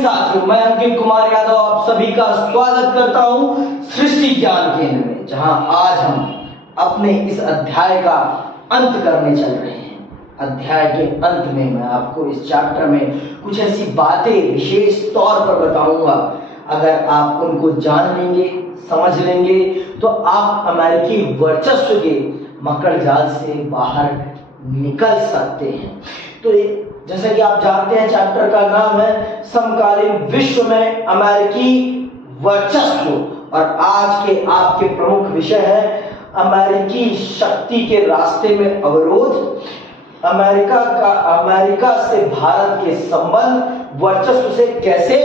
साथियों, मैं अंकित कुमार यादव आप सभी का स्वागत करता हूं सृष्टि ज्ञान केंद्र में, जहां आज हम अपने इस अध्याय का अंत करने चल रहे हैं। अध्याय के अंत में मैं आपको इस चैप्टर में कुछ ऐसी बातें विशेष तौर पर बताऊंगा। अगर आप उनको जान लेंगे, समझ लेंगे, तो आप अमेरिकी वर्चस्व के मकड़ जाल से बाहर निकल सकते हैं। तो जैसा कि आप जानते हैं, चैप्टर का नाम है समकालीन विश्व में अमेरिकी वर्चस्व, और आज के आपके प्रमुख विषय है अमेरिकी शक्ति के रास्ते में अवरोध, अमेरिका से भारत के संबंध, वर्चस्व से कैसे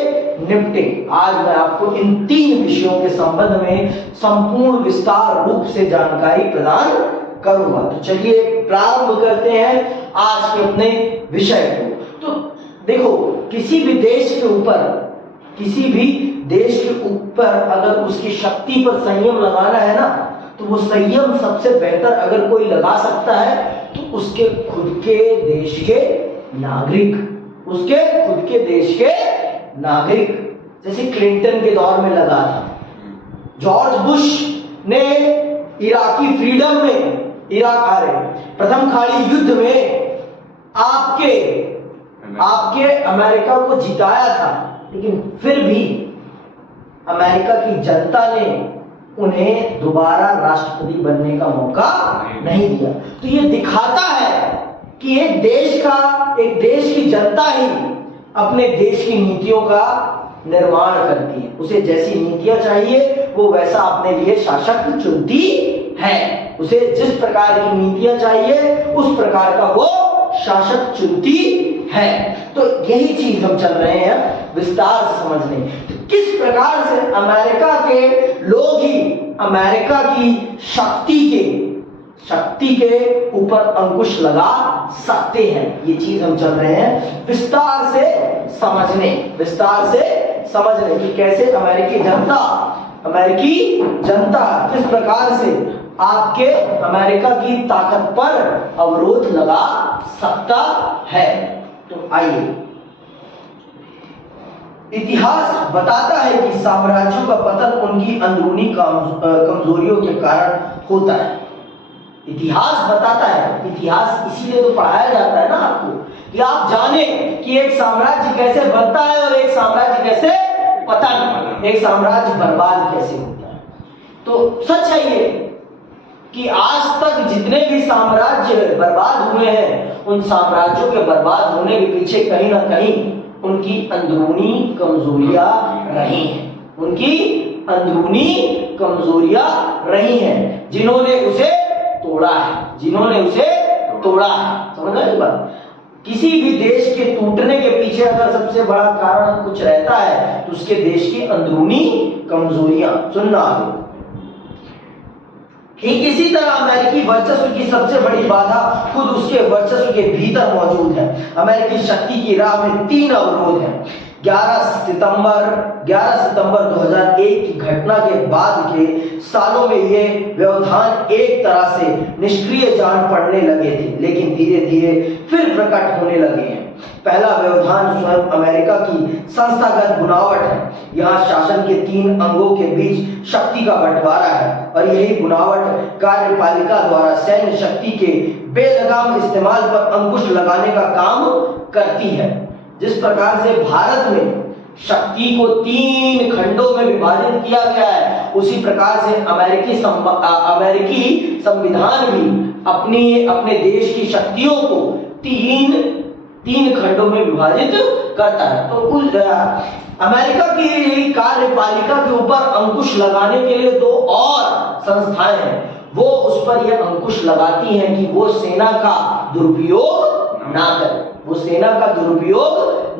निपटे। आज मैं आपको इन 3 विषयों के संबंध में संपूर्ण विस्तार रूप से जानकारी प्रदान करूंगा। तो चलिए प्रारंभ करते हैं आज के अपने विषय को। तो देखो, किसी भी देश के ऊपर अगर उसकी शक्ति पर संयम लगाना है ना, तो वो संयम सबसे बेहतर अगर कोई लगा सकता है तो उसके खुद के देश के नागरिक, जैसे क्लिंटन के दौर में लगा था। जॉर्ज बुश ने इराकी फ्रीडम में, प्रथम खाड़ी युद्ध में आपके अमेरिका को जिताया था, लेकिन फिर भी अमेरिका की जनता ने उन्हें दोबारा राष्ट्रपति बनने का मौका नहीं दिया। तो ये दिखाता है कि एक देश की जनता ही अपने देश की नीतियों का निर्माण करती है। उसे जैसी नीतियां चाहिए वो वैसा अपने लिए शासक चुनती है। उसे जिस प्रकार की नीतियां चाहिए उस प्रकार का वो शासक चुनती है। तो यही चीज हम चल रहे हैं विस्तार से समझने। तो किस प्रकार से अमेरिका के लोग ही अमेरिका की शक्ति के ऊपर अंकुश लगा सकते हैं, ये चीज हम चल रहे हैं विस्तार से समझने कि कैसे अमेरिकी जनता किस प्रकार से आपके अमेरिका की ताकत पर अवरोध लगा सकता है। तो आइए, इतिहास बताता है कि साम्राज्यों का पतन उनकी अंदरूनी कमजोरियों के कारण होता है। इतिहास बताता है, इतिहास इसीलिए तो पढ़ाया जाता है ना आपको, कि आप जाने कि एक साम्राज्य कैसे बनता है और एक साम्राज्य कैसे एक साम्राज्य बर्बाद कैसे होता है। तो सच है ये कि आज तक जितने भी साम्राज्य बर्बाद हुए हैं, उन साम्राज्यों के बर्बाद होने के पीछे कहीं ना कहीं उनकी अंदरूनी कमजोरियां रही हैं, जिन्होंने उसे तोड़ा है। समझ रहे बात? किसी भी देश के टूटने के पीछे अगर सबसे बड़ा कारण कुछ रहता है तो उसके देश की अंदरूनी कमजोरियां। सुनना आगे। ठीक इसी तरह अमेरिकी वर्चस्व की सबसे बड़ी बाधा खुद उसके वर्चस्व के भीतर मौजूद है। अमेरिकी शक्ति की राह में 3 अवरोध हैं। 11 सितंबर 2001 की घटना के बाद के सालों में ये व्यवधान एक तरह से निष्क्रिय जान पड़ने लगे थे, लेकिन धीरे धीरे फिर प्रकट होने लगे हैं। पहला व्यवधान स्वयं अमेरिका की संस्थागत बुनावट है। यहाँ शासन के 3 अंगों के बीच शक्ति का बंटवारा है, और यही बुनावट कार्यपालिका द्वारा सैन्य शक्ति के बेलगाम इस्तेमाल पर अंकुश लगाने का काम करती है। जिस प्रकार से भारत में शक्ति को 3 खंडों में विभाजित किया गया है, उसी प्रकार से अमेरिकी संविधान भी अपने देश की शक्तियों को 3 खंडों में विभाजित करता है। तो अमेरिका की कार्यपालिका के ऊपर अंकुश लगाने के लिए 2 और संस्थाएं हैं। वो उस पर यह अंकुश लगाती हैं कि वो सेना का दुरुपयोग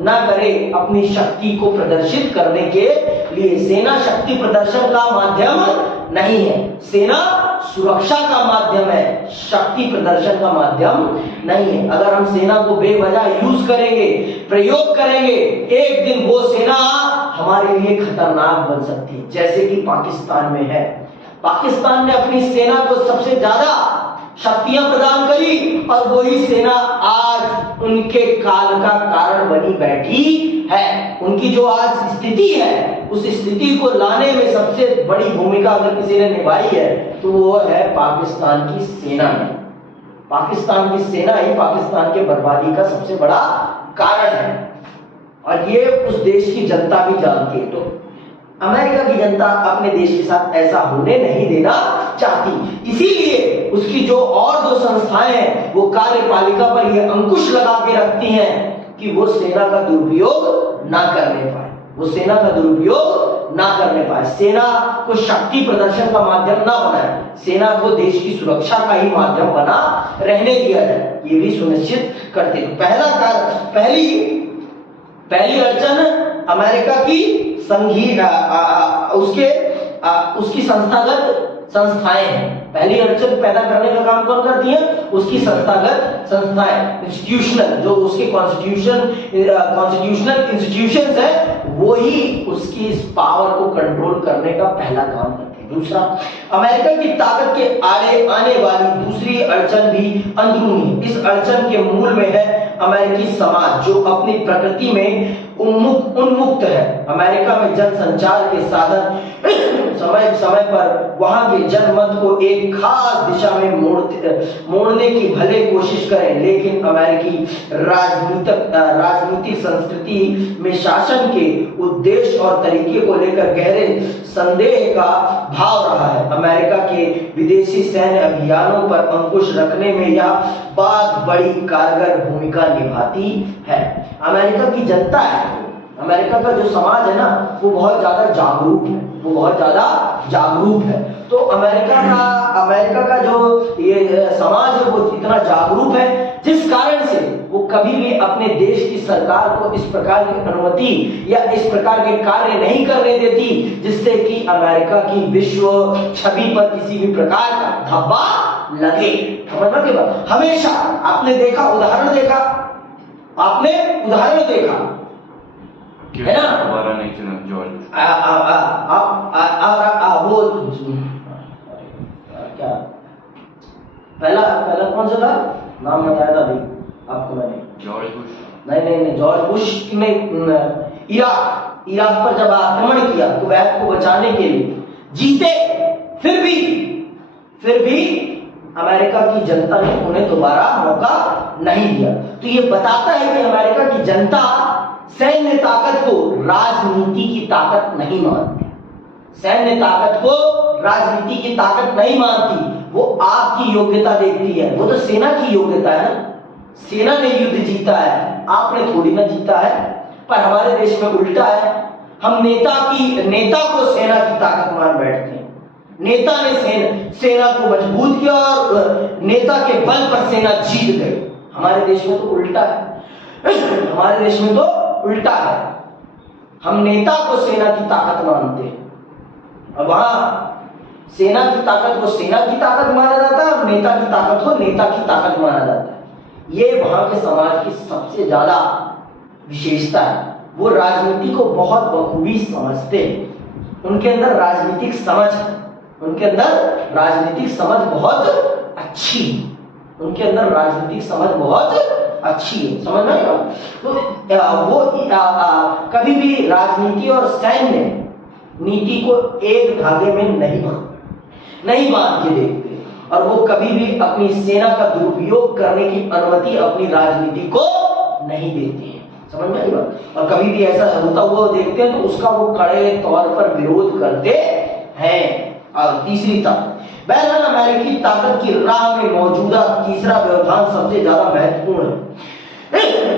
ना करे अपनी शक्ति को प्रदर्शित करने के लिए। सेना शक्ति प्रदर्शन का माध्यम नहीं है, सेना सुरक्षा का माध्यम है, शक्ति प्रदर्शन का माध्यम नहीं है। अगर हम सेना को बेवजह प्रयोग करेंगे, एक दिन वो सेना हमारे लिए खतरनाक बन सकती है, जैसे कि पाकिस्तान में है। पाकिस्तान ने अपनी सेना को सबसे ज्यादा शक्तियां प्रदान करी, और वही सेना आज उनके काल का कारण बनी बैठी है। उनकी जो आज स्थिति है, उस स्थिति को लाने में सबसे बड़ी भूमिका अगर किसी ने निभाई है तो वो है पाकिस्तान की सेना ने। पाकिस्तान की सेना ही पाकिस्तान के बर्बादी का सबसे बड़ा कारण है, और ये उस देश की जनता भी जानती है। तो अमेरिका की जनता अपने देश के साथ ऐसा होने नहीं देना चाहती, इसीलिए उसकी जो और दो संस्थाएं हैं वो कार्यपालिका पर यह अंकुश लगा के रखती हैं कि वो सेना का दुरुपयोग ना करने पाए, वो सेना का दुरुपयोग ना करने पाए, सेना को शक्ति प्रदर्शन का माध्यम ना बनाए, सेना को देश की सुरक्षा का ही माध्यम बना रहने दिया जाए, ये भी सुनिश्चित करते हैं। पहली अड़चन अमेरिका की संघीय उसकी संस्थागत संस्थाएं हैं। पहली अड़चन पैदा करने का काम कौन करती है? उसकी संस्थागत संस्थाएं, इंस्टीट्यूशनल, जो उसके कॉन्स्टिट्यूशनल इंस्टीट्यूशंस है, वो ही उसकी इस पावर को कंट्रोल करने का पहला काम करते हैं। दूसरा, अमेरिका की ताकत के आड़े आने वाली दूसरी अड़चन भी अंदरूनी। इस अड़चन के मूल में है अमेरिकी समाज, जो अपनी प्रकृति में उन्मुक्त है। अमेरिका में जनसंचार के साधन समय समय पर वहां के जनमत को एक खास दिशा में मोड़ने की भले कोशिश करें, लेकिन अमेरिकी राजनीतिक संस्कृति में शासन के उद्देश्य और तरीके को लेकर गहरे संदेह का भाव रहा है। अमेरिका के विदेशी सैन्य अभियानों पर अंकुश रखने में यह बात बड़ी कारगर भूमिका निभाती है। अमेरिका की जनता है, अमेरिका का जो समाज है ना, वो बहुत ज्यादा जागरूक है, वो बहुत ज्यादा जागरूक है। तो अमेरिका का जो ये समाज है वो इतना जागरूक है, जिस कारण से वो कभी भी अपने देश की सरकार को इस प्रकार की अनुमति या इस प्रकार के कार्य नहीं करने देती जिससे कि अमेरिका की विश्व छवि पर किसी भी प्रकार का धब्बा लगे। समझ में बात? हमेशा आपने देखा, उदाहरण देखा है ना, हमारा नहीं चुना जॉर्ज वो क्या पहला कौन सा था, नाम बताया था अभी आपको मैंने, जॉर्ज बुश। नहीं, जॉर्ज बुश ने इराक पर जब आक्रमण किया कुवैत को बचाने के लिए, जीते, फिर भी अमेरिका की जनता ने उन्हें दोबारा मौका नहीं दिया। तो ये बताता है कि अमेरिका की जनता सैन्य ताकत को राजनीति की ताकत नहीं मानती, सैन्य ताकत को राजनीति की ताकत नहीं मानती, वो आपकी योग्यता देखती है। वो तो सेना की योग्यता है ना, सेना ने युद्ध जीता है, आपने थोड़ी ना जीता है। पर हमारे देश में उल्टा है, हम नेता को सेना की ताकत मान बैठते हैं। नेता ने सेना को मजबूत किया और नेता के बल पर सेना जीत गई। हमारे देश में तो उल्टा है, हमारे देश में तो उल्टा है, हम नेता को सेना की ताकत मानते हैं, और वहां सेना की ताकत को सेना की ताकत माना जाता है और नेता की ताकत को नेता की ताकत माना जाता है। ये वहां के समाज की सबसे ज्यादा विशेषता है। वो राजनीति को बहुत बखूबी समझते हैं, उनके अंदर राजनीतिक समझ है, उनके अंदर राजनीतिक समझ बहुत अच्छी, उनके अंदर राजनीतिक समझ बहुत अच्छी है। समझ में? तो वो कभी भी राजनीति और सैन्य नीति को एक धागे में नहीं बांध के देखते, और वो कभी भी अपनी सेना का दुरुपयोग करने की अनुमति अपनी राजनीति को नहीं देते हैं। समझ में आई बात? और कभी भी ऐसा होता हुआ देखते हैं तो उसका वो कड़े तौर पर विरोध करते हैं। और तीसरी ताकत, बहरहाल अमेरिकी ताकत की राह में मौजूदा तीसरा व्यवधान सबसे ज्यादा महत्वपूर्ण है।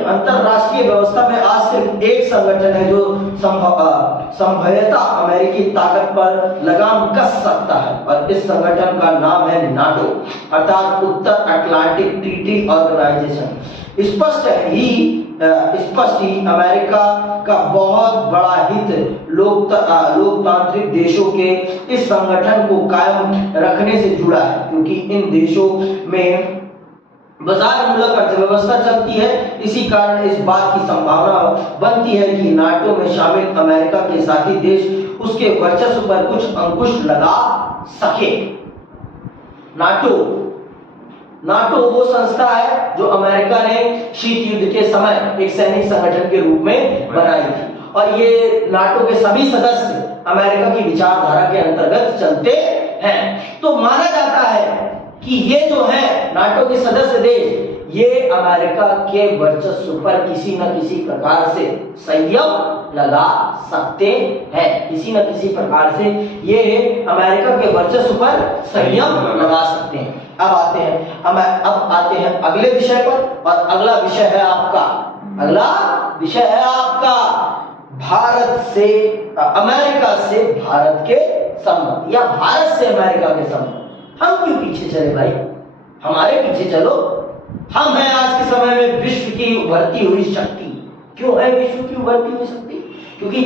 अंतरराष्ट्रीय व्यवस्था में आज सिर्फ एक संगठन है जो संभवतः अमेरिकी ताकत पर लगाम कस सकता है, और इस संगठन का नाम है नाटो, अर्थात उत्तर अटलांटिक ट्रीटी ऑर्गेनाइजेशन। स्पष्ट ही अमेरिका का बहुत बड़ा हित लोकतांत्रिक देशों के इस संगठन को कायम रखने से जुड़ा है, क्योंकि इन देशों में बाजार मूलक अर्थव्यवस्था चलती है। इसी कारण इस बात की संभावना बनती है कि नाटो में शामिल अमेरिका के साथी देश उसके वर्चस्व पर कुछ अंकुश लगा सके। नाटो नाटो वो संस्था है जो अमेरिका ने शीत युद्ध के समय एक सैनिक संगठन के रूप में बनाई थी, और ये नाटो के सभी सदस्य अमेरिका की विचारधारा के अंतर्गत चलते हैं। तो माना जाता है कि ये जो है नाटो के सदस्य देश, ये अमेरिका के वर्चस्व पर किसी न किसी प्रकार से संयम लगा सकते हैं, किसी न किसी प्रकार से ये अमेरिका के वर्चस्व पर संयम लगा सकते हैं। अब आते हैं अगले विषय पर, और अगला विषय है आपका भारत से अमेरिका से भारत के संबंध, या भारत से अमेरिका के संबंध। हम क्यों पीछे चले भाई, हमारे पीछे चलो। हम हैं आज के समय में विश्व की उभरती हुई शक्ति। क्यों है विश्व की उभरती हुई शक्ति? क्योंकि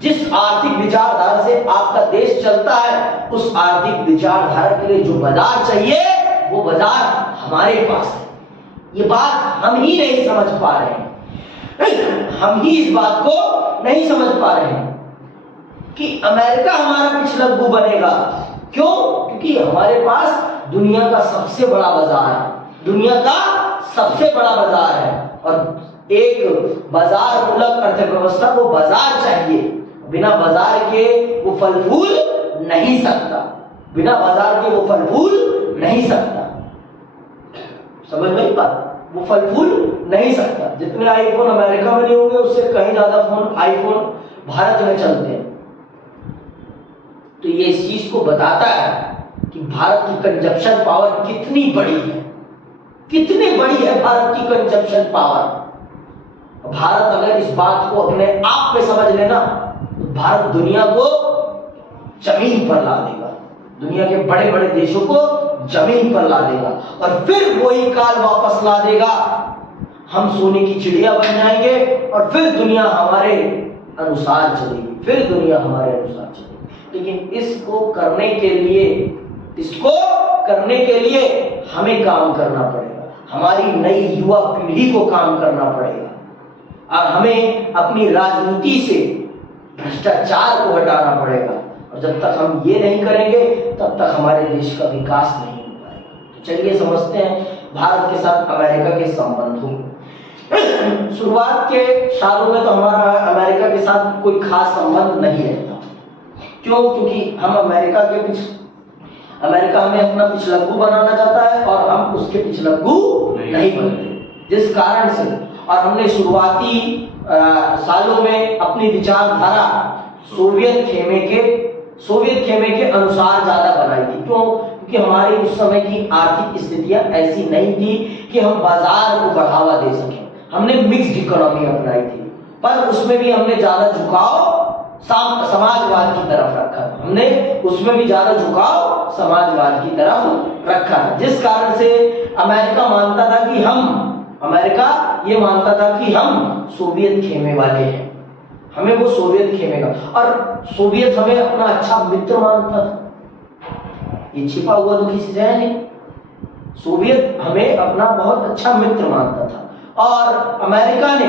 जिस आर्थिक विचारधारा से आपका देश चलता है, उस आर्थिक विचारधारा के लिए जो बाजार चाहिए, वो बाजार हमारे पास है। ये बात हम ही नहीं समझ पा रहे हैं। हम ही इस बात को नहीं समझ पा रहे हैं कि अमेरिका हमारा पिछलग्गू बनेगा। क्यों? क्योंकि हमारे पास दुनिया का सबसे बड़ा बाजार है, दुनिया का सबसे बड़ा बाजार है, और एक बाजार मूलक अर्थव्यवस्था को बाजार चाहिए। बिना बाजार के वो फल फूल नहीं सकता, बिना बाजार के वो फल फूल नहीं सकता। समझ में बात? वो फल फूल नहीं सकता। जितने आईफोन अमेरिका में नहीं होंगे, उससे कहीं ज्यादा फोन आईफोन भारत में चलते हैं। तो ये इस चीज को बताता है कि भारत की कंजप्शन पावर कितनी बड़ी है, कितनी बड़ी है भारत की कंजप्शन पावर। भारत अगर इस बात को अपने आप में समझ लेना, तो भारत दुनिया को जमीन पर ला देगा, दुनिया के बड़े बड़े देशों को जमीन पर ला देगा, और फिर वही काल वापस ला देगा। हम सोने की चिड़िया बन जाएंगे, और फिर दुनिया हमारे अनुसार चलेगी, फिर दुनिया हमारे अनुसार चलेगी। लेकिन इसको करने के लिए हमें काम करना पड़ेगा, हमारी नई युवा पीढ़ी को काम करना पड़ेगा, और हमें अपनी राजनीति से भ्रष्टाचार को हटाना पड़ेगा। और जब तक हम ये नहीं करेंगे, तब तक हमारे देश का विकास नहीं हो पाएगा। तो चलिए समझते हैं भारत के साथ अमेरिका के संबंधों। शुरुआत के सालों में तो हमारा अमेरिका के साथ कोई खास संबंध नहीं रहता। क्यों? क्योंकि हम अमेरिका हमें अपना पिछलग्गू बनाना चाहता है, और हम उसके पिछलग्गू नहीं बनते, जिस कारण से। और हमने शुरुआती सालों में अपनी विचारधारा सोवियत खेमे के अनुसार ज्यादा बनाई थी। क्यों? क्योंकि हमारी उस समय की आर्थिक स्थितियां ऐसी नहीं थी कि हम बाजार को बढ़ावा दे सकें। हमने मिक्स्ड इकोनॉमी अपनाई थी, पर उसमें भी हमने ज्यादा झुकाव समाजवाद की तरफ रखा। हमने उसमें भी ज्यादा झुकाव समाजवाद की तरफ रखा, जिस कारण से अमेरिका ये मानता था कि हम सोवियत खेमे वाले हैं, हमें वो सोवियत खेमे का, और सोवियत हमें अपना अच्छा मित्र मानता था। ये छिपा हुआ तो किसी से है नहीं। सोवियत हमें अपना बहुत अच्छा मित्र मानता था, और अमेरिका ने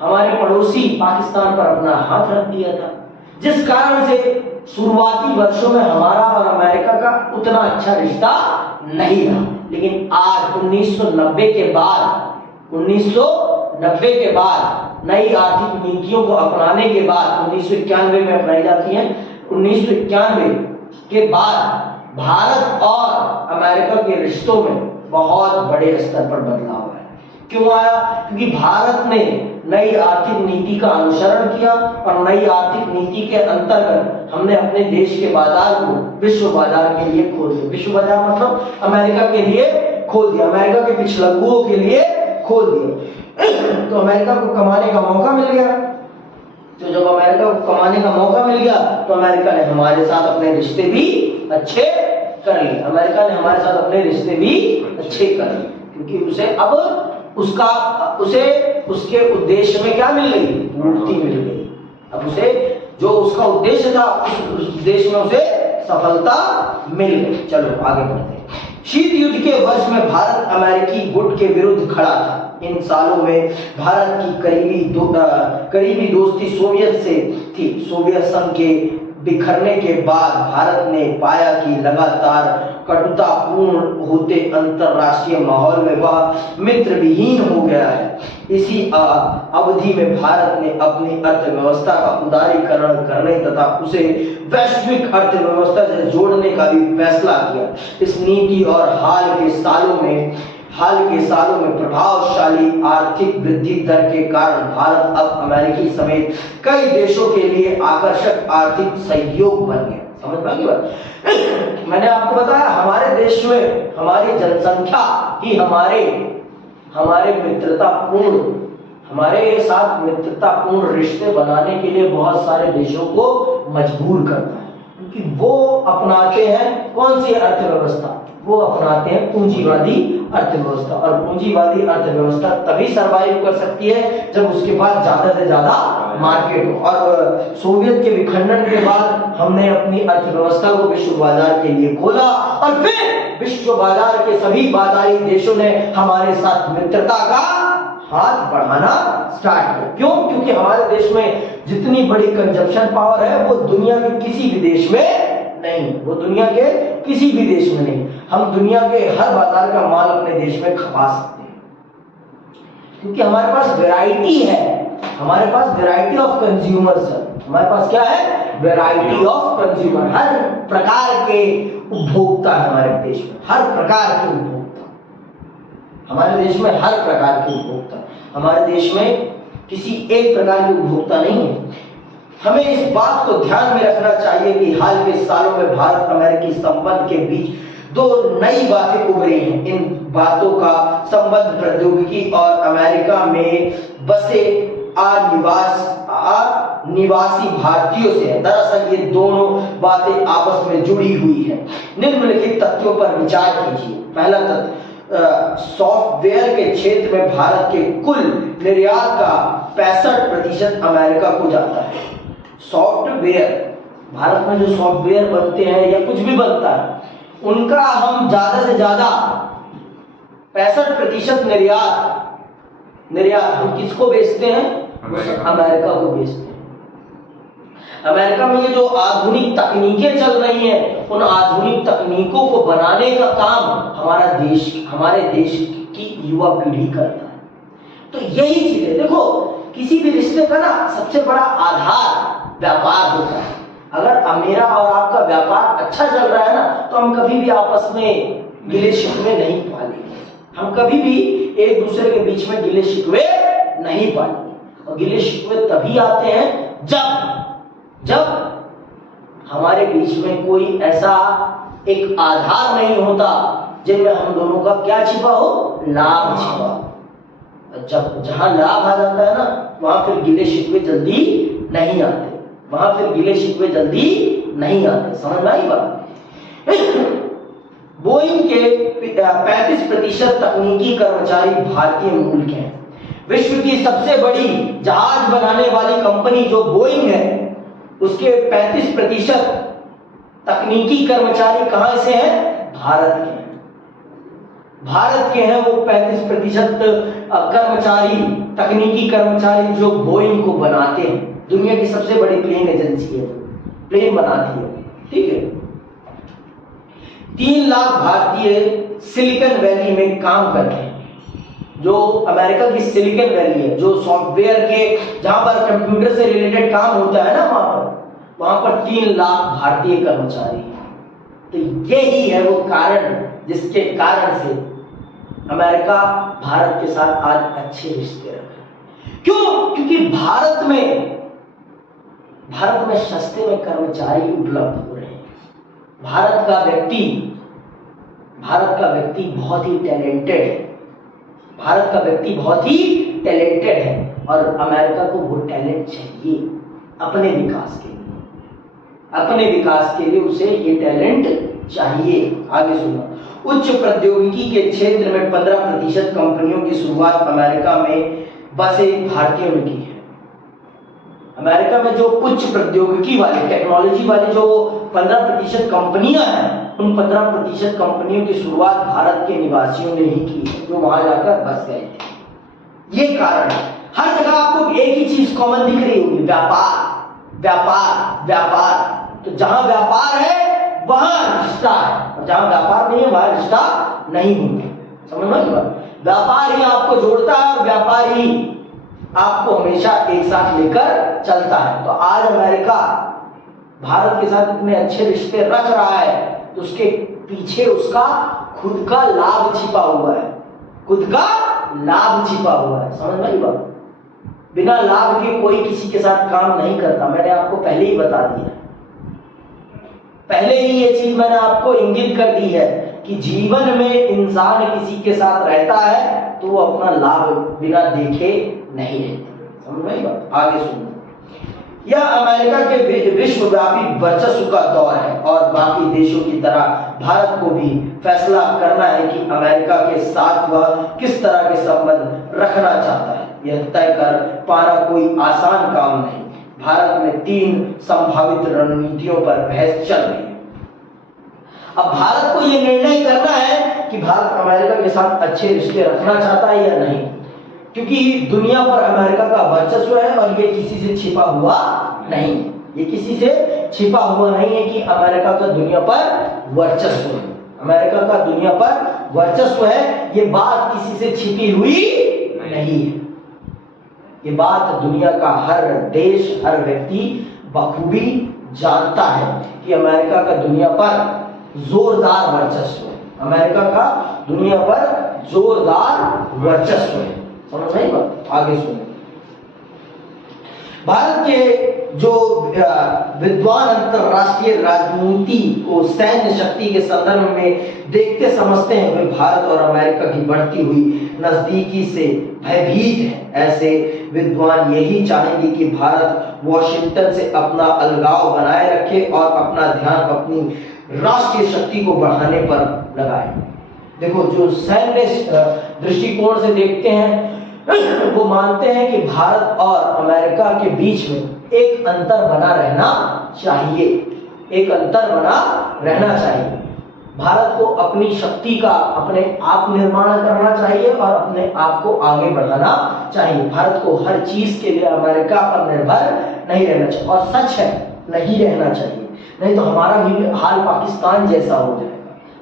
हमारे पड़ोसी पाकिस्तान पर अपना हाथ रख दिया था, जिस कारण से शुरुआती वर्षों में हमारा और अमेरिका का उतना अच्छा रिश्ता नहीं रहा। लेकिन आज 1990 के बाद नई आर्थिक नीतियों को अपनाने के बाद, 1991 में अपनाई जाती है, 1991 के बाद भारत और अमेरिका के रिश्तों में बहुत बड़े स्तर पर बदलाव है। क्यों आया? क्योंकि भारत ने नई आर्थिक नीति का अनुसरण किया, और नई आर्थिक नीति के अंतर्गत हमने अपने देश के बाजार को विश्व बाजार के लिए खोल दिया। विश्व बाजार मतलब अमेरिका के लिए खोल दिया, अमेरिका के पिछलग्गुओं के लिए खोल दिया। तो अमेरिका को कमाने का मौका मिल गया। तो जब अमेरिका को कमाने का मौका मिल गया, तो अमेरिका ने हमारे साथ अपने रिश्ते भी अच्छे कर लिए। क्योंकि उसे उसके उद्देश्य में क्या मिल गई? पूर्ति मिल गई। अब उसे जो उसका उद्देश्य था, उस उद्देश्य में उसे सफलता मिल गई। चलो आगे बढ़ते हैं। शीत युद्ध के वर्ष में भारत अमेरिकी गुट के विरुद्ध खड़ा था। इन सालों में भारत की करीबी दोस्ती सोवियत से थी। सोवियत संघ के बिखरने के बाद भारत ने पाया कि लगातार कटुतापूर्ण होते अंतरराष्ट्रीय माहौल में वह मित्र विहीन हो गया है। इसी अवधि में भारत ने अपनी अर्थव्यवस्था का उदारीकरण करने तथा उसे वैश्विक अर्थव्यवस्था से जोड़ने का भी फैसला किया। इस नीति और हाल के सालों में प्रभावशाली आर्थिक वृद्धि दर के कारण भारत अब अमेरिकी समेत कई देशों के लिए आकर्षक आर्थिक सहयोग बन गया। समझ पाएंगे बात? मैंने आपको बताया हमारे देश में हमारी जनसंख्या ही हमारे साथ मित्रतापूर्ण रिश्ते बनाने के लिए बहुत सारे देशों को मजबूर करता है, क्योंकि वो अपनाते हैं कौन सी अर्थव्यवस्था? वो अपनाते हैं पूंजीवादी अर्थव्यवस्था। और पूंजीवादी अर्थव्यवस्था तभी सरवाइव कर सकती है जब उसके पास ज्यादा से ज्यादा मार्केट हो। और सोवियत के विखंडन के बाद हमने अपनी अर्थव्यवस्था को विश्व बाजार के लिए खोला और फिर विश्व बाजार के सभी बाजारी देशों ने हमारे साथ मित्रता का हाथ बढ़ाना स्टार्ट किया। क्यों? क्योंकि हमारे देश में जितनी बड़ी कंजप्शन पावर है वो दुनिया के किसी भी देश में नहीं, वो दुनिया के किसी भी देश में नहीं। हम दुनिया के हर बाजार का माल अपने देश में खपा सकते हैं, क्योंकि हमारे पास वैरायटी है, हमारे पास वैरायटी ऑफ कंज्यूमर्स है। हमारे पास क्या है? Variety of consumer. हर प्रकार के उपभोक्ता है हमारे देश में, हर प्रकार के उपभोक्ता हमारे देश में, हर प्रकार के उपभोक्ता। हमारे देश में किसी एक प्रकार के उपभोक्ता नहीं है। हमें इस बात को ध्यान में रखना चाहिए कि हाल के सालों में भारत अमेरिकी संबंध के बीच दो नई बातें उभरी हैं। इन बातों का संबंध प्रौद्योगिकी और अमेरिका में बसे निवासी भारतीयों से है। दरअसल ये दोनों बातें आपस में जुड़ी हुई हैं। निम्नलिखित तथ्यों पर विचार कीजिए। पहला तथ्य, सॉफ्टवेयर के क्षेत्र में भारत के कुल निर्यात का 65% अमेरिका को जाता है। सॉफ्टवेयर, भारत में जो सॉफ्टवेयर बनते हैं या कुछ भी बनता है, उनका हम ज्यादा से ज्यादा 65% निर्यात हम किसको बेचते हैं? अमेरिका को बेचते हैं। अमेरिका में ये जो आधुनिक तकनीकें चल रही हैं, उन आधुनिक तकनीकों को बनाने का काम हमारे देश की युवा पीढ़ी करता है। तो यही चीज है। देखो, किसी भी रिश्ते का ना सबसे बड़ा आधार व्यापार होता है। अगर मेरा और आपका व्यापार अच्छा चल रहा है ना, तो हम कभी भी आपस में गिले शिकवे नहीं पालेंगे। हम कभी भी एक दूसरे के बीच में गिले शिकवे नहीं पालेंगे। और गिले शिकवे तभी आते हैं जब हमारे बीच में कोई ऐसा एक आधार नहीं होता जिनमें हम दोनों का क्या छिपा हो? लाभ छिपा हो। जब जहां लाभ आ जाता है ना, वहां फिर गिले शिकवे जल्दी नहीं आते, समझ में आई बात? बोइंग के 35% तकनीकी कर्मचारी भारतीय मूल के हैं। विश्व की सबसे बड़ी जहाज बनाने वाली कंपनी जो बोइंग है, उसके 35% तकनीकी कर्मचारी कहां से हैं? भारत के हैं। भारत के हैं वो 35% तकनीकी कर्मचारी जो बोइंग को बनाते हैं। दुनिया की सबसे बड़ी प्लेन एजेंसी है, प्लेन बनाती है, ठीक है। 3 लाख भारतीय सिलिकॉन वैली में काम करते हैं। जो अमेरिका की सिलिकॉन वैली है, जो सॉफ्टवेयर के जहां पर कंप्यूटर से रिलेटेड काम होता है ना, वहां पर 3 लाख भारतीय कर्मचारी हैं। तो यही है वो कारण जिसके कारण से अमेरिका भारत के साथ आज अच्छे रिश्ते रख रहा है। क्यों? क्योंकि भारत में सस्ते में कर्मचारी उपलब्ध हो रहे हैं। भारत का व्यक्ति बहुत ही टैलेंटेड है। और अमेरिका को वो टैलेंट चाहिए अपने विकास के लिए उसे ये टैलेंट चाहिए। आगे सुनो। उच्च प्रौद्योगिकी के क्षेत्र में 15% कंपनियों की शुरुआत अमेरिका में बसे भारतीयों ने की है। अमेरिका में जो उच्च प्रौद्योगिकी वाली, टेक्नोलॉजी वाली जो 15% कंपनियां हैं, उन 15% कंपनियों की शुरुआत भारत के निवासियों ने ही की है, जो वहां जाकर बस गए थे। ये कारण है। हर जगह आपको एक ही चीज कॉमन दिख रही होगी, व्यापार। तो जहां व्यापार है वहां रिश्ता है, और जहां व्यापार नहीं है वहां रिश्ता नहीं होता। समझ में बात? व्यापार ही आपको जोड़ता है और व्यापार ही आपको हमेशा एक साथ लेकर चलता है। तो आज अमेरिका भारत के साथ इतने अच्छे रिश्ते रख रहा है तो उसके पीछे उसका खुद का लाभ छिपा हुआ है, खुद का लाभ छिपा हुआ है। समझ में बात? बिना लाभ के कोई किसी के साथ काम नहीं करता, मैंने आपको पहले ही बता दिया, पहले ही ये चीज मैंने आपको इंगित कर दी है कि जीवन में इंसान किसी के साथ रहता है तो वो अपना लाभ बिना देखे नहीं रहता। समझ में बात? आगे सुनो। यह अमेरिका के विश्वव्यापी वर्चस्व का दौर है और बाकी देशों की तरह भारत को भी फैसला करना है कि अमेरिका के साथ वह किस तरह के संबंध रखना चाहता है। यह तय कर पाना कोई आसान काम नहीं। भारत में 3 संभावित रणनीतियों पर बहस चल रही है। अब भारत को यह निर्णय करना है कि भारत अमेरिका के साथ अच्छे रिश्ते रखना चाहता है या नहीं, क्योंकि दुनिया पर अमेरिका का वर्चस्व है और ये किसी से छिपा हुआ नहीं, ये किसी से छिपा हुआ नहीं है कि अमेरिका का दुनिया पर वर्चस्व है। अमेरिका का दुनिया पर वर्चस्व है, ये बात किसी से छिपी हुई नहीं है। ये बात दुनिया का हर देश, हर व्यक्ति बखूबी जानता है कि अमेरिका का दुनिया पर जोरदार वर्चस्व है। अमेरिका का दुनिया पर जोरदार वर्चस्व है। समझ नहीं बात? आगे सुनो। भारत के जो विद्वान अंतरराष्ट्रीय राजनीति को सैन्य शक्ति के संदर्भ में देखते समझते हैं, वे भारत और अमेरिका की बढ़ती हुई नजदीकी से भयभीत हैं। ऐसे विद्वान यही चाहेंगे कि भारत वॉशिंगटन से अपना अलगाव बनाए रखे और अपना ध्यान अपनी राष्ट्रीय शक्ति को बढ़ाने पर लगाए। देखो, जो सैन्य दृष्टिकोण से देखते हैं वो मानते हैं कि भारत और अमेरिका के बीच में एक अंतर बना रहना चाहिए, एक अंतर बना रहना चाहिए। भारत को अपनी शक्ति का अपने आप निर्माण करना चाहिए और अपने आप को आगे बढ़ाना चाहिए। भारत को हर चीज के लिए अमेरिका पर निर्भर नहीं रहना चाहिए, और सच है नहीं रहना चाहिए, नहीं तो हमारा भी हाल पाकिस्तान जैसा हो जाएगा,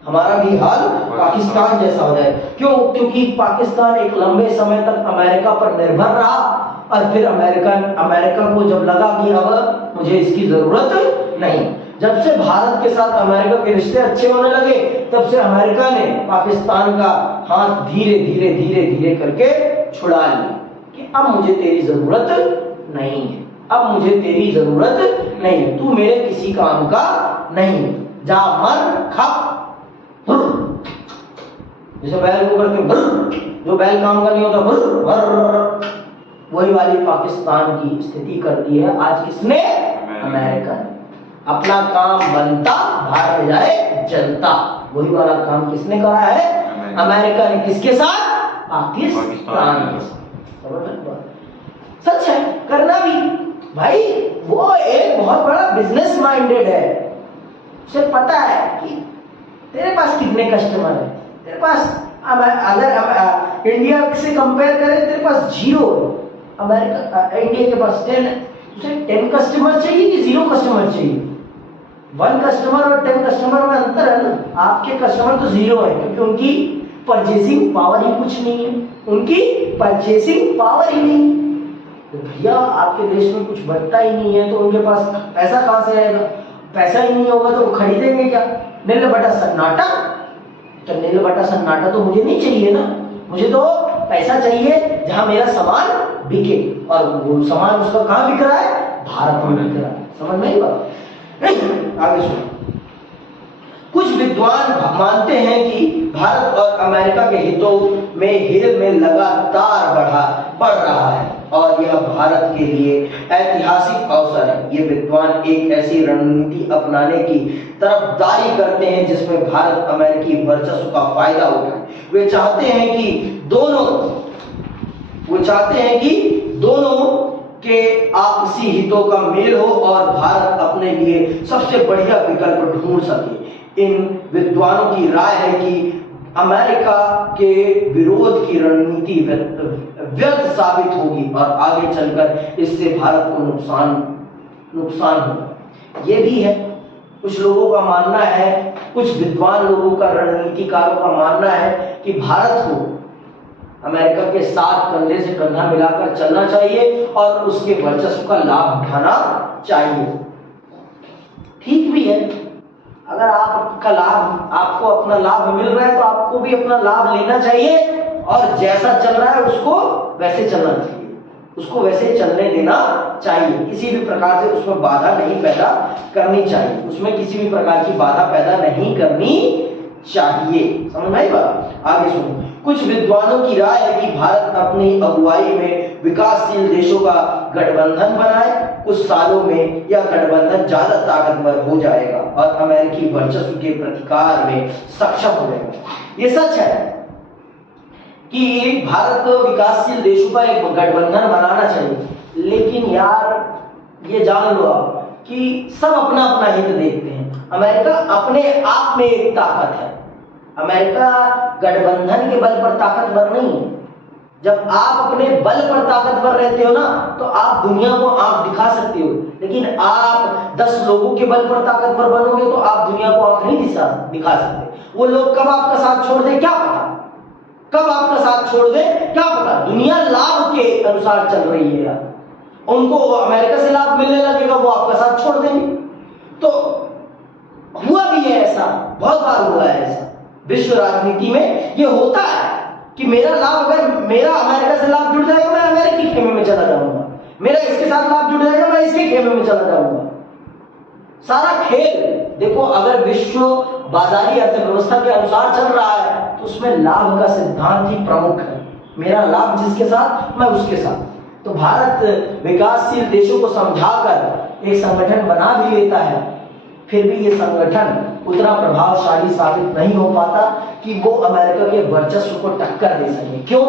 हमारा भी हाल पाकिस्तान जैसा हो जाएगा। क्यों? क्योंकि पाकिस्तान एक लंबे समय तक अमेरिका पर निर्भर रहा और फिर अमेरिका को जब लगा कि अब मुझे इसकी जरूरत नहीं, जब से भारत के साथ अमेरिका के रिश्ते अच्छे होने लगे तब से अमेरिका ने पाकिस्तान का हाथ धीरे धीरे धीरे धीरे करके छुड़ा लिया कि अब मुझे तेरी जरूरत नहीं है, अब मुझे तेरी जरूरत नहीं है, तू मेरे किसी काम का नहीं है, जा मर खा। जैसे बैल को करके जो बैल काम का नहीं होता वही वाली पाकिस्तान की स्थिति कर दी है आज किसने? अमेरिका ने। अपना काम बनता बाहर में जाए जनता, वही वाला काम किसने करा है? अमेरिका ने। किसके साथ? पाकिस्तान के साथ। सच है, करना भी भाई, वो एक बहुत बड़ा बिजनेस माइंडेड है, उसे पता है कि तेरे पास कितने कस्टमर है, तेरे पास अगर इंडिया से कंपेयर करें तेरे पास 0 है, अमेरिका इंडिया के पास 10 है, उसे 10 कस्टमर चाहिए कि 0 कस्टमर चाहिए? 1 कस्टमर और 10 कस्टमर में अंतर है ना। आपके कस्टमर तो 0 है क्योंकि उनकी परचेसिंग पावर ही कुछ नहीं है, उनकी परचेसिंग पावर ही नहीं। तो भैया आपके देश में कुछ बनता ही नहीं है तो उनके पास पैसा कहां से आएगा? पैसा ही नहीं होगा तो वो खरीदेंगे क्या? नील बटा सन्नाटा, तो नील बटा सन्नाटा तो मुझे नहीं चाहिए ना, मुझे तो पैसा चाहिए जहां मेरा सामान बिके, और वो सामान उसका कहां बिक रहा है? भारत में बिक रहा है। समझ में आई बात? आगे सुनो। कुछ विद्वान मानते हैं कि भारत और अमेरिका के हितों में हेरफेर लगातार बढ़ रहा है और यह भारत के लिए ऐतिहासिक अवसर है। ये विद्वान एक ऐसी रणनीति अपनाने की तरफदारी करते हैं जिसमें भारत अमेरिकी वर्चस्व का फायदा उठाए। वे चाहते हैं कि दोनों के आपसी हितों का मेल हो और भारत अपने लिए सबसे बढ़िया विकल्प ढूंढ सके। इन विद्वानों की राय है कि अमेरिका के विरोध की रणनीति व्यर्थ साबित होगी और आगे चलकर इससे भारत को नुकसान होगा। ये भी है कुछ लोगों का मानना है, कुछ विद्वान लोगों का, रणनीतिकारों का मानना है कि भारत को अमेरिका के साथ कंधे से कंधा मिलाकर चलना चाहिए और उसके वर्चस्व का लाभ उठाना चाहिए। ठीक भी है, अगर आपको अपना लाभ मिल रहा है तो आपको भी अपना लाभ लेना चाहिए और जैसा चल रहा है उसको वैसे चलना चाहिए, उसको वैसे चलने देना चाहिए। किसी भी प्रकार से उसमें बाधा नहीं पैदा करनी चाहिए, उसमें किसी भी प्रकार की बाधा पैदा नहीं करनी चाहिए। समझ में आई बात? आगे सुनो। कुछ विद्वानों की राय है कि भारत अपनी अगुवाई में विकासशील देशों का गठबंधन बनाए। कुछ सालों में यह गठबंधन ज्यादा ताकतवर हो जाएगा और अमेरिकी वर्चस्व के प्रतिकार में सक्षम हो जाएगा। ये सच है कि भारत को विकासशील देशों का एक गठबंधन बनाना चाहिए, लेकिन यार ये जान लो आप कि सब अपना अपना हित देखते हैं। अमेरिका अपने आप में एक ताकत है। अमेरिका गठबंधन के बल पर ताकतवर नहीं है। जब आप अपने बल पर ताकतवर रहते हो ना तो आप दुनिया को आंख दिखा सकते हो, लेकिन आप 10 लोगों के बल पर ताकतवर बनोगे तो आप दुनिया को आंख नहीं दिखा सकते। वो लोग कब आपका साथ छोड़ दे क्या पता, कब आपका साथ छोड़ दे क्या पता। दुनिया लाभ के अनुसार चल रही है यार, उनको अमेरिका से लाभ मिलने लगेगा, वो आपका साथ छोड़ देंगे। तो हुआ भी है ऐसा, बहुत बार हुआ है ऐसा। विश्व राजनीति में ये होता है कि मेरा लाभ, अगर मेरा अमेरिका से लाभ जुड़ जाएगा मैं अमेरिकी खेमे में चला जाऊंगा, मेरा इसके साथ लाभ जुड़ जाएगा मैं इसके खेमे में चला जाऊंगा। सारा खेल देखो, अगर विश्व बाजारी अर्थव्यवस्था के अनुसार चल रहा है तो उसमें लाभ का सिद्धांत ही प्रमुख है। मेरा लाभ जिसके साथ मैं उसके साथ। तो भारत विकासशील देशों को समझाकर एक संगठन बना भी लेता है, फिर भी ये संगठन उतना प्रभावशाली साबित नहीं हो पाता कि वो अमेरिका के वर्चस्व को टक्कर दे सके। क्यों?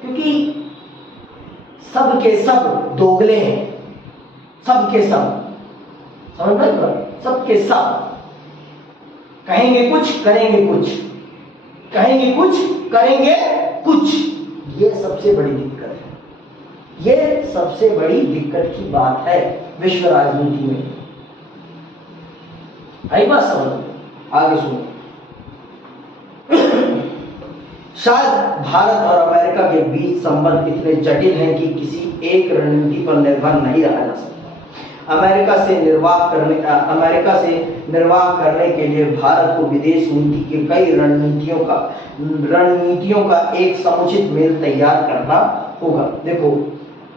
क्योंकि सब के सब दोगले हैं, सब के सब, समझ में? सब के सब कहेंगे कुछ करेंगे कुछ, कहेंगे कुछ करेंगे कुछ। ये सबसे बड़ी दिक्कत है, ये सबसे बड़ी दिक्कत की बात है विश्व राजनीति में। आई बात समझ? आगे सुनो। शायद भारत और अमेरिका के बीच संबंध इतने जटिल हैं कि किसी एक रणनीति पर निर्भर नहीं रहा जा सकता। अमेरिका से निर्वाह करने के लिए भारत को विदेश नीति के कई रणनीतियों का एक समुचित मेल तैयार करना होगा। देखो,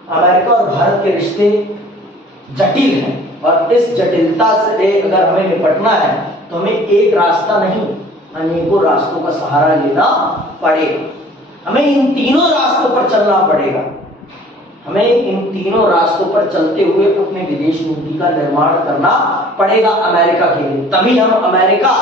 अमेरिका और भारत के रिश्ते जटिल हैं और इस जटिलता से अगर हमें निपटना है तो हमें एक रास्ता नहीं, अनेकों रास्तों का सहारा लेना पड़ेगा। हमें इन तीनों रास्तों पर चलना पड़ेगा। हमें इन तीनों रास्तों पर चलते हुए अपने विदेश नीति का निर्माण करना पड़ेगा अमेरिका के लिए। तभी हम अमेरिका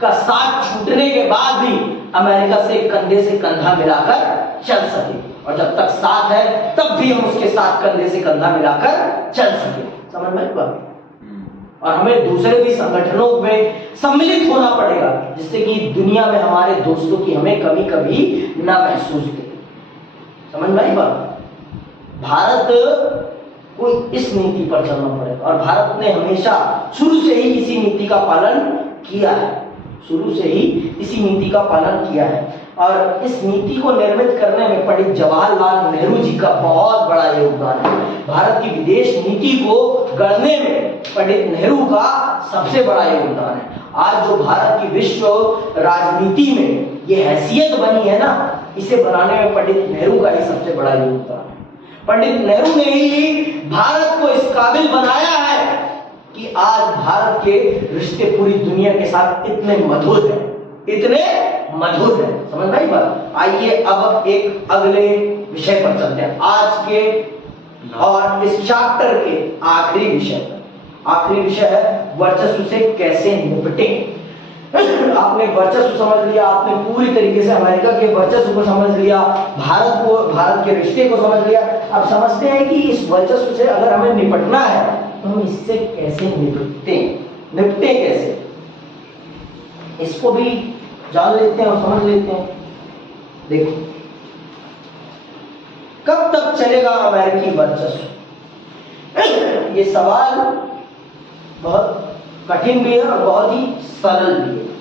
का साथ छूटने के बाद भी अमेरिका से कंधे से कंधा मिलाकर चल सके, और जब तक साथ है तब भी हम उसके साथ कंधे से कंधा मिलाकर चल सके। समझ में बात? और हमें दूसरे भी संगठनों में सम्मिलित होना पड़ेगा, जिससे कि दुनिया में हमारे दोस्तों की हमें कमी कभी ना महसूस हो। समझ में आई बात? भारत को इस नीति पर चलना पड़ेगा और भारत ने हमेशा शुरू से ही इसी नीति का पालन किया है, शुरू से ही इसी नीति का पालन किया है। और इस नीति को निर्मित करने में पंडित जवाहरलाल नेहरू जी का बहुत बड़ा योगदान है। भारत की विदेश नीति को गढ़ने में पंडित नेहरू का सबसे बड़ा योगदान है। आज जो भारत की विश्व राजनीति में ये हैसियत बनी है ना, इसे बनाने में पंडित नेहरू का ही सबसे बड़ा योगदान है। पंडित नेहरू ने ही भारत को इस काबिल बनाया है कि आज भारत के रिश्ते पूरी दुनिया के साथ इतने मधुर हैं, इतने मधुर है। समझ में आई बात? आइए अब एक अगले विषय पर चलते हैं, आज के और इस चैप्टर के आखिरी विषय पर। आखिरी विषय है वर्चस्व से कैसे निपटें। आपने वर्चस्व समझ लिया, आपने पूरी तरीके से अमेरिका के वर्चस्व को समझ लिया, भारत के रिश्ते को समझ लिया। अब समझते हैं कि इस वर्चस्व से अगर हमें निपटना है तो हम इससे कैसे निपटे कैसे, इसको भी जान लेते हैं और समझ लेते हैं। देखो, कब तक चलेगा अमेरिकी वर्चस्व? ये सवाल बहुत कठिन भी है और बहुत ही सरल भी है।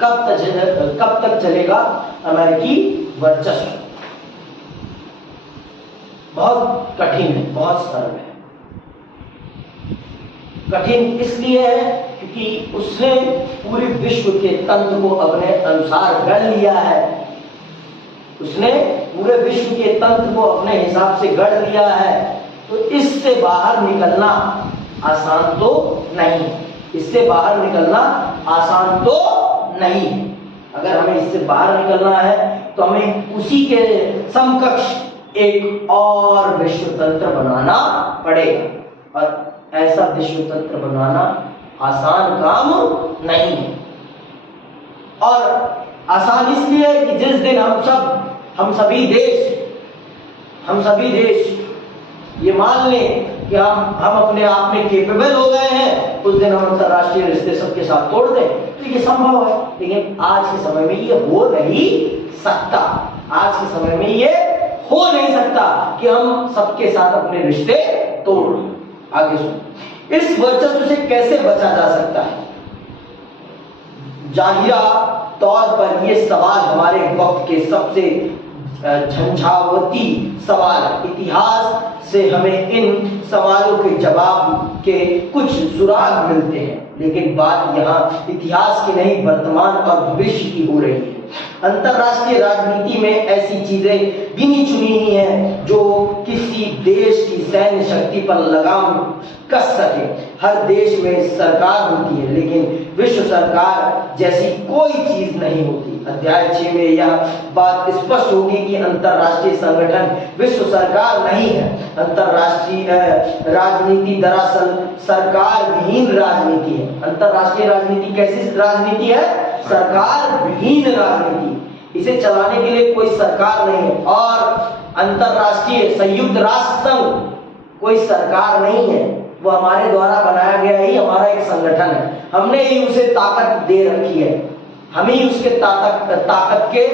कब तक चलेगा अमेरिकी वर्चस्व? बहुत कठिन है, बहुत सरल है। कठिन इसलिए है क्योंकि उसने पूरे विश्व के तंत्र को अपने अनुसार गढ़ लिया है। उसने पूरे विश्व के तंत्र को अपने हिसाब से गढ़ लिया है, तो इससे बाहर निकलना आसान तो नहीं। इससे बाहर निकलना आसान तो नहीं। अगर हमें इससे बाहर निकलना है तो हमें उसी के समकक्ष एक और विश्व तंत्र बनाना पड़ेगा, और ऐसा विश्व तंत्र बनाना आसान काम नहीं है। और आसान इसलिए है कि जिस दिन हम सभी देश ये मान लें कि हम अपने आप में केपेबल हो गए हैं, उस दिन हम अंतरराष्ट्रीय रिश्ते सबके साथ तोड़ दें, तो ये संभव है। लेकिन आज के समय में ये हो नहीं सकता। आज के समय में ये हो नहीं सकता कि हम सबके साथ अपने रिश्ते तोड़ लें। आगे सुनो, इस वर्चस्व से कैसे बचा जा सकता है? जाहिरा तौर पर ये सवाल हमारे वक्त के सबसे झंझावती सवाल। इतिहास से हमें इन सवालों के जवाब के कुछ सुराग मिलते हैं, लेकिन बात यहाँ इतिहास की नहीं, वर्तमान और भविष्य की हो रही है। अंतरराष्ट्रीय राजनीति में ऐसी चीजें गिनी चुनी ही हैं जो किसी देश की सैन्य शक्ति पर लगाम कस सके। हर देश में सरकार होती है, लेकिन विश्व सरकार जैसी कोई चीज नहीं होती। अध्याय 6 में यह बात स्पष्ट होगी कि अंतरराष्ट्रीय संगठन विश्व सरकार नहीं है। अंतरराष्ट्रीय राजनीति दरअसल सरकार विहीन राजनीति है। अंतरराष्ट्रीय राजनीति कैसी राजनीति है? सरकार विहीन राजनीति। इसे चलाने के लिए कोई सरकार नहीं है, और अंतरराष्ट्रीय संयुक्त राष्ट्र संघ कोई सरकार नहीं है। वो हमारे द्वारा बनाया गया ही हमारा एक संगठन है। हमने ही उसे ताकत दे रखी है, हम ही उसके ताकत के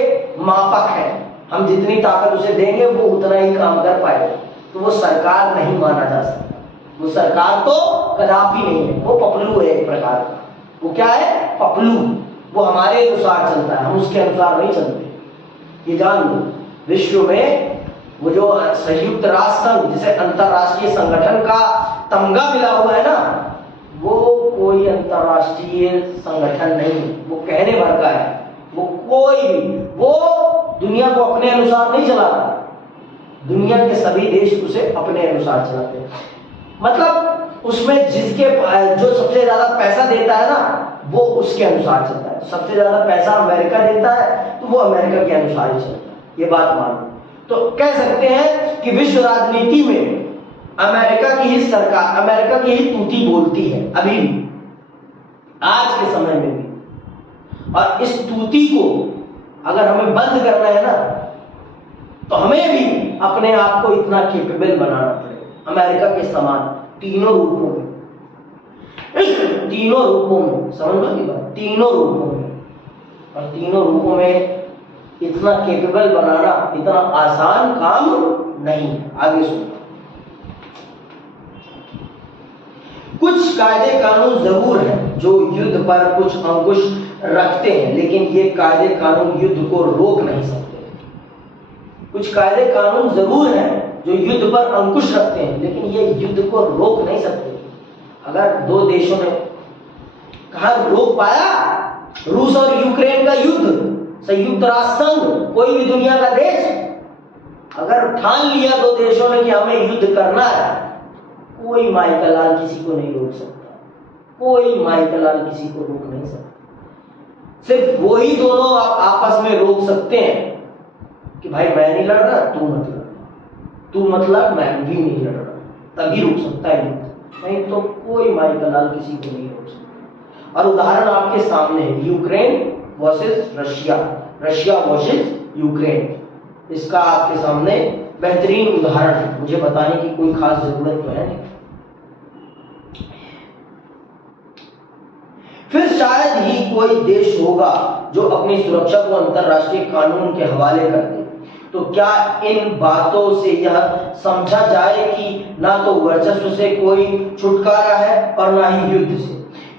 मापक हैं। हम जितनी ताकत उसे देंगे वो उतना ही काम कर पाएगा। तो वो सरकार नहीं माना जा सकता। वो सरकार तो कदापि नहीं है, वो पपलू है एक प्रकार का। वो क्या है? पपलू। वो हमारे अनुसार चलता है, हम उसके अनुसार नहीं चलते। ये जान लो, विश्व में वो जो संयुक्त राष्ट्र संघ, जिसे अंतरराष्ट्रीय संगठन का तमगा मिला हुआ है ना, वो कोई अंतरराष्ट्रीय संगठन नहीं, वो कहने भर का है। वो कोई भी, वो दुनिया को अपने अनुसार नहीं चलाता। दुनिया के सभी देश उसे अपने अनुसार चलाते हैं। मतलब उसमें जो सबसे ज्यादा पैसा देता है ना, वो उसके अनुसार चलता है। सबसे ज्यादा पैसा अमेरिका देता है तो वो अमेरिका के अनुसार ही चलता है। ये बात मानो तो कह सकते हैं कि विश्व राजनीति में अमेरिका की ही सरकार, अमेरिका की ही तूती बोलती है अभी भी, आज के समय में भी। और इस तूती को अगर हमें बंद करना है ना, तो हमें भी अपने आप को इतना केपेबल बनाना पड़ेगा, अमेरिका के समान, तीनों रूपों में। तीनों रूपों में, समझ लो की बात, तीनों रूपों में। और तीनों रूपों में इतना केपेबल बनाना इतना आसान काम नहीं है। आगे सुनो, कुछ कायदे कानून जरूर हैं जो युद्ध पर कुछ अंकुश रखते हैं, लेकिन ये कायदे कानून युद्ध को रोक नहीं सकते। कुछ कायदे कानून जरूर हैं जो युद्ध पर अंकुश रखते हैं, लेकिन ये युद्ध को रोक नहीं सकते। अगर दो देशों ने कहा रोक पाया, रूस और यूक्रेन का युद्ध, संयुक्त राष्ट्र संघ, कोई भी दुनिया का देश अगर ठान लिया दो देशों ने कि हमें युद्ध करना है, कोई माइकलाल किसी को नहीं रोक सकता। कोई माइकलाल किसी को रोक नहीं सकता। सिर्फ वही दोनों आपस में रोक सकते हैं कि भाई मैं नहीं लड़ रहा, तू मत लड़, तू मत लड़, मैं भी नहीं लड़ रहा, तभी रोक सकता है युद्ध। नहीं तो कोई माइकलाल किसी को नहीं रोक सकता। और उदाहरण आपके सामने है, Ukraine versus Russia, Russia versus Ukraine. इसका आपके सामने बेहतरीन उदाहरण है, मुझे बताने की कोई खास जरूरत तो है नहीं। फिर शायद ही कोई देश होगा जो अपनी सुरक्षा को अंतरराष्ट्रीय कानून के हवाले कर दे। तो क्या इन बातों से यह समझा जाए कि ना तो वर्चस्व से कोई छुटकारा है और ना ही युद्ध से?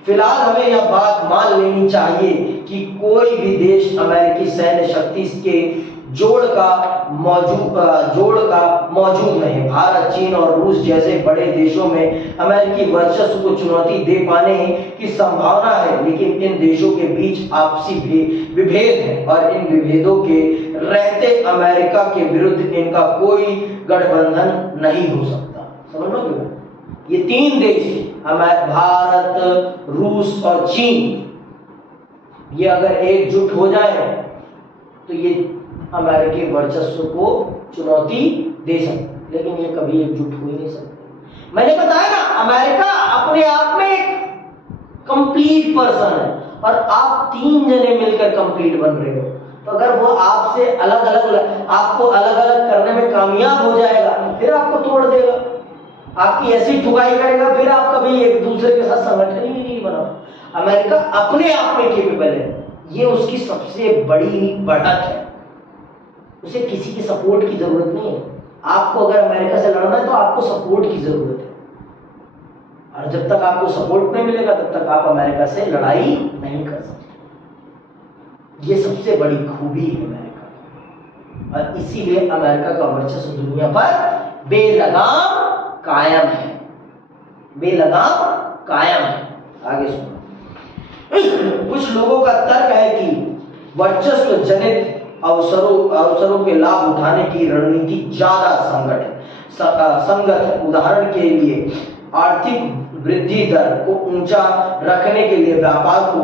फिलहाल हमें यह बात मान लेनी चाहिए कि कोई भी देश अमेरिकी सैन्य शक्ति के जोड़ का मौजूद नहीं। भारत, चीन और रूस जैसे बड़े देशों में अमेरिकी वर्चस्व को चुनौती दे पाने की संभावना है, लेकिन इन देशों के बीच आपसी विभेद है और इन विभेदों के रहते अमेरिका के विरुद्ध इनका कोई गठबंधन नहीं हो सकता। समझ लो क्यों? ये तीन देश भारत, रूस और चीन, ये अगर एकजुट हो जाए तो ये अमेरिकी वर्चस्व को चुनौती दे सकते, लेकिन ये कभी एकजुट हो ही नहीं सकते। मैंने बताया ना, अमेरिका अपने आप में एक कंप्लीट पर्सन है और आप तीन जने मिलकर कंप्लीट बन रहे हो। तो अगर वो आपसे आपको अलग अलग करने में कामयाब हो जाएगा, फिर आपको तोड़ देगा, आपकी ऐसी ठुकाई करेगा, फिर आप कभी एक दूसरे के साथ संगठन ही नहीं बना। अमेरिका अपने आप में केपेबल है, ये उसकी सबसे बड़ी बढ़त है। उसे किसी की सपोर्ट की जरूरत नहीं है। आपको अगर अमेरिका से लड़ना है तो आपको सपोर्ट की जरूरत है, और जब तक आपको सपोर्ट नहीं मिलेगा तब तक आप अमेरिका से लड़ाई नहीं कर सकते। ये सबसे बड़ी खूबी है अमेरिका, और इसीलिए अमेरिका का वर्चस्व दुनिया पर बेलगाम कायम है, बेलगाम कायम है। आगे सुनो। कुछ लोगों का तर्क है कि वर्चस्व जनित अवसरों के लाभ उठाने की रणनीति ज्यादा संगत है। उदाहरण के लिए आर्थिक वृद्धि दर को ऊंचा रखने के लिए व्यापार को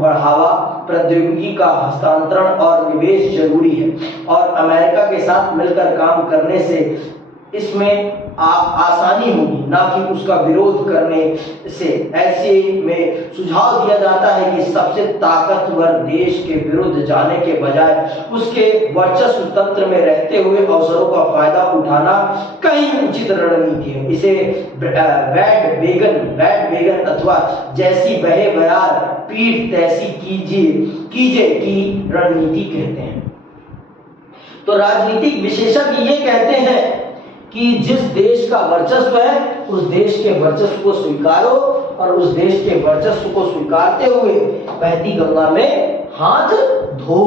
बढ़ावा, प्रौद्योगिकी का हस्तांतरण और निवेश जरूरी है, और अमेरिका के साथ मिलकर काम करने से इसमें आसानी होगी, ना कि उसका विरोध करने से। ऐसे में सुझाव दिया जाता है कि सबसे ताकतवर देश के विरुद्ध जाने के बजाय उसके वर्चस्व तंत्र में रहते हुए अवसरों का फायदा उठाना कहीं उचित रणनीति है। इसे बैडवेगन अथवा जैसी बहे बयार पीठ तैसी कीजिए की रणनीति कहते हैं। तो राजनीतिक विशेषज्ञ ये कहते हैं कि जिस देश का वर्चस्व है उस देश के वर्चस्व को स्वीकारो, और उस देश के वर्चस्व को स्वीकारते हुए बहती गंगा में हाथ धो।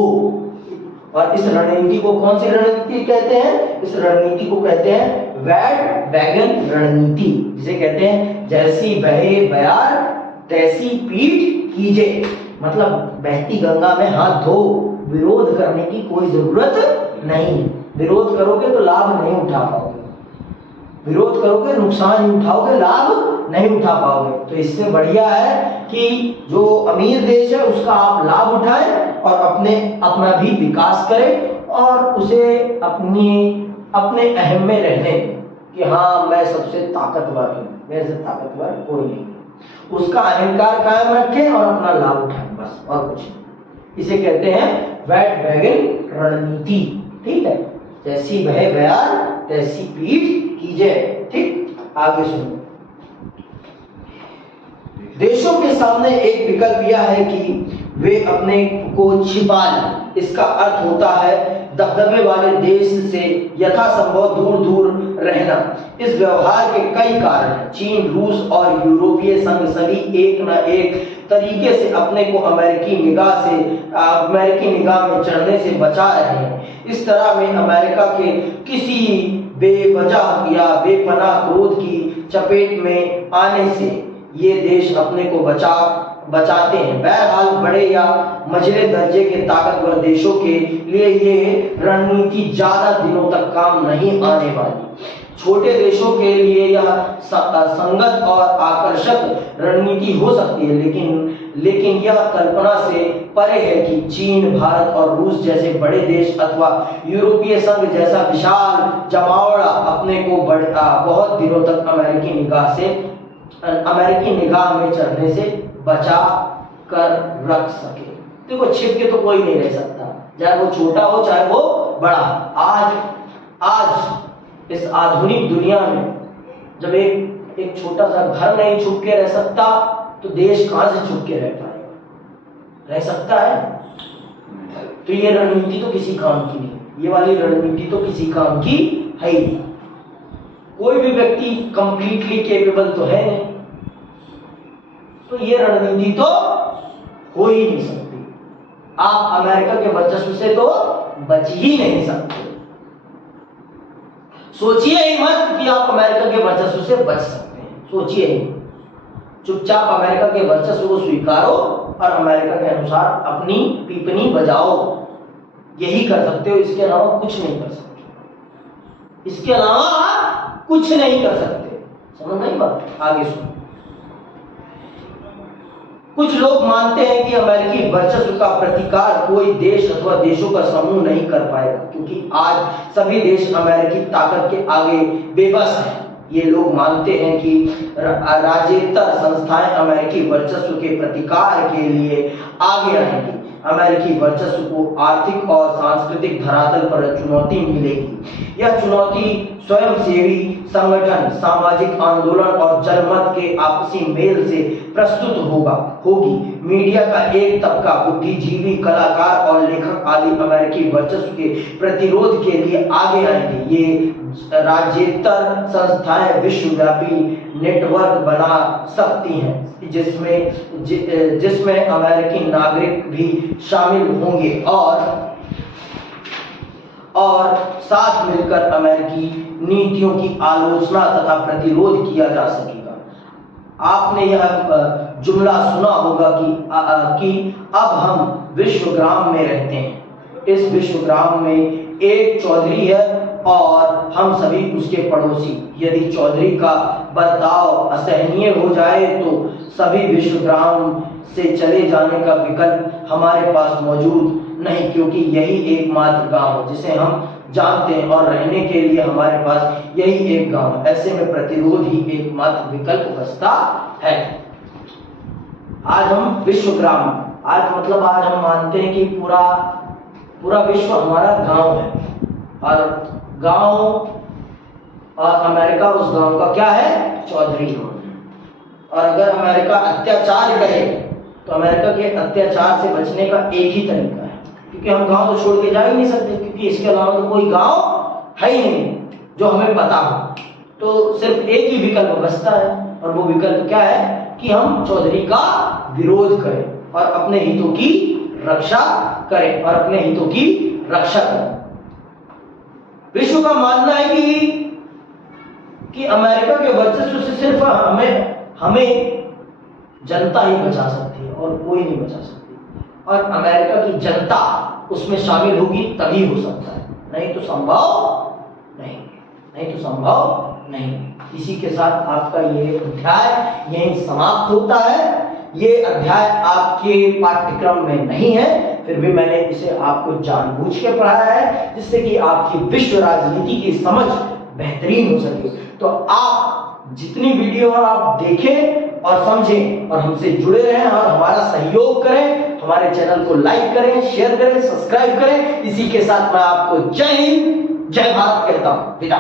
और इस रणनीति को कौन सी रणनीति कहते हैं? इस रणनीति को कहते हैं बैडवेगन रणनीति, जिसे कहते हैं जैसी बहे बयार तैसी पीठ कीजिए। मतलब बहती गंगा में हाथ धो, विरोध करने की कोई जरूरत नहीं। विरोध करोगे तो लाभ नहीं उठा पाओगे, विरोध करोगे नुकसान ही उठाओगे, लाभ नहीं उठा पाओगे। तो इससे बढ़िया है कि जो अमीर देश है उसका आप लाभ उठाएं और अपना भी विकास करें, और उसे अपने अहम में रहने कि हाँ मैं सबसे ताकतवर हूं, मेरे से ताकतवर कोई नहीं। उसका अहंकार कायम रखें और अपना लाभ उठाएं, बस और कुछ नहीं। इसे कहते हैं बैडवेगन रणनीति। ठीक है, जैसी बहे बयार तैसी पीठ कीजिए। ठीक, आगे सुनो। देशों के सामने एक विकल्प यह है कि वे अपने को छिपा लें। इसका अर्थ होता है दबदबे वाले देश से यथासंभव दूर रहना। इस व्यवहार के कई कारण हैं। चीन, रूस और यूरोपीय संघ सभी एक न एक तरीके से अपने को अमेरिकी निगाह में चढ़ने से बचा रहे हैं। इस तरह में अमेरिका के किसी बेवजह या बेपनाह क्रोध की चपेट में आने से ये देश अपने को बचाते हैं। बहरहाल बड़े या मझले दर्जे के ताकतवर देशों के लिए ये रणनीति ज्यादा दिनों तक काम नहीं आने वाली। छोटे देशों के लिए यह संगत और आकर्षक रणनीति हो सकती है, लेकिन यह कल्पना से परे है कि चीन, भारत और रूस जैसे बड़े देश अथवा यूरोपीय संघ जैसा विशाल जमावड़ा अपने को बहुत दिनों तक अमेरिकी निगाह में चढ़ने से बचा कर रख सके। देखो, छिप के तो कोई नहीं रह सकता, चाहे वो छोटा हो चाहे वो बड़ा। आज इस आधुनिक दुनिया में जब एक छोटा सा घर नहीं छुप के रह सकता, तो देश कहां से छुप के रह पाएगा? रह सकता है? तो ये रणनीति तो किसी काम की नहीं, ये वाली रणनीति तो किसी काम की है ही नहीं। कोई भी व्यक्ति कंप्लीटली कैपेबल तो है नहीं, तो ये रणनीति तो हो ही नहीं सकती। आप अमेरिका के वर्चस्व से तो बच ही नहीं सकते। सोचिए ही मत कि आप अमेरिका के वर्चस्व से बच सकते हैं, सोचिए ही। चुपचाप अमेरिका के वर्चस्व को स्वीकारो और अमेरिका के अनुसार अपनी पीपनी बजाओ। यही कर सकते हो, इसके अलावा कुछ नहीं कर सकते। इसके अलावा आप कुछ नहीं कर सकते। समझ नहीं बात? आगे सुनो। कुछ लोग मानते हैं कि अमेरिकी वर्चस्व का प्रतिकार कोई देश अथवा देशों का समूह नहीं कर पाएगा, क्योंकि आज सभी देश अमेरिकी ताकत के आगे बेबस हैं। ये लोग मानते हैं कि राज्येतर संस्थाएं अमेरिकी वर्चस्व के प्रतिकार के लिए आगे आएंगी। अमेरिकी वर्चस्व को आर्थिक और सांस्कृतिक धरातल पर चुनौती मिलेगी। यह चुनौती स्वयंसेवी संगठन, सामाजिक आंदोलन और जनमत के आपसी मेल से प्रस्तुत होगी। मीडिया का एक तबका, बुद्धिजीवी, कलाकार और लेखक आदि अमेरिकी वर्चस्व के प्रतिरोध के लिए आगे आएंगे। ये राज्येतर संस्थाएं विश्वव्यापी नेटवर्क बना सकती हैं, जिसमें अमेरिकी नागरिक भी शामिल होंगे और साथ मिलकर अमेरिकी नीतियों की आलोचना तथा प्रतिरोध किया जा सकेगा। आपने यह जुमला सुना होगा कि अब हम विश्वग्राम में रहते हैं। इस विश्वग्राम में एक चौधरी है और हम सभी उसके पड़ोसी। यदि चौधरी का बर्ताव असहनीय हो जाए तो सभी विश्वग्राम से चले जाने का विकल्प हमारे पास मौजूद नहीं, क्योंकि यही एकमात्र गांव है जिसे हम जानते हैं और रहने के लिए हमारे पास यही एक गांव है। ऐसे में प्रतिरोध ही एकमात्र विकल्प बचता है। आज हम विश्वग्राम, आज मतलब आज हम मानते हैं कि पूरा विश्व हमारा गांव है और गांव और अमेरिका उस गांव का क्या है? चौधरी। और अगर अमेरिका अत्याचार करे तो अमेरिका के अत्याचार से बचने का एक ही तरीका है, क्योंकि हम गांव तो छोड़ के जा ही नहीं सकते, क्योंकि इसके अलावा तो कोई गांव है ही नहीं जो हमें पता हो। तो सिर्फ एक ही विकल्प बचता है और वो विकल्प क्या है कि हम चौधरी का विरोध करें और अपने हितों की रक्षा करें विश्व का मानना है कि अमेरिका के वर्चस्व से सिर्फ हमें जनता ही बचा सकती है और कोई नहीं बचा सकती। और अमेरिका की जनता उसमें शामिल होगी तभी हो सकता है, नहीं तो संभव नहीं। इसी के साथ आपका ये अध्याय यहीं समाप्त होता है। ये अध्याय आपके पाठ्यक्रम में नहीं है, फिर भी मैंने इसे आपको जानबूझ के पढ़ाया है जिससे कि आपकी विश्व राजनीति की समझ बेहतरीन हो सके। तो आप जितनी वीडियो आप देखें और समझें और हमसे जुड़े रहें और हमारा सहयोग करें। हमारे चैनल को लाइक करें, शेयर करें, सब्सक्राइब करें। इसी के साथ मैं आपको जय हिंद, जय भारत कहता हूं। विदा।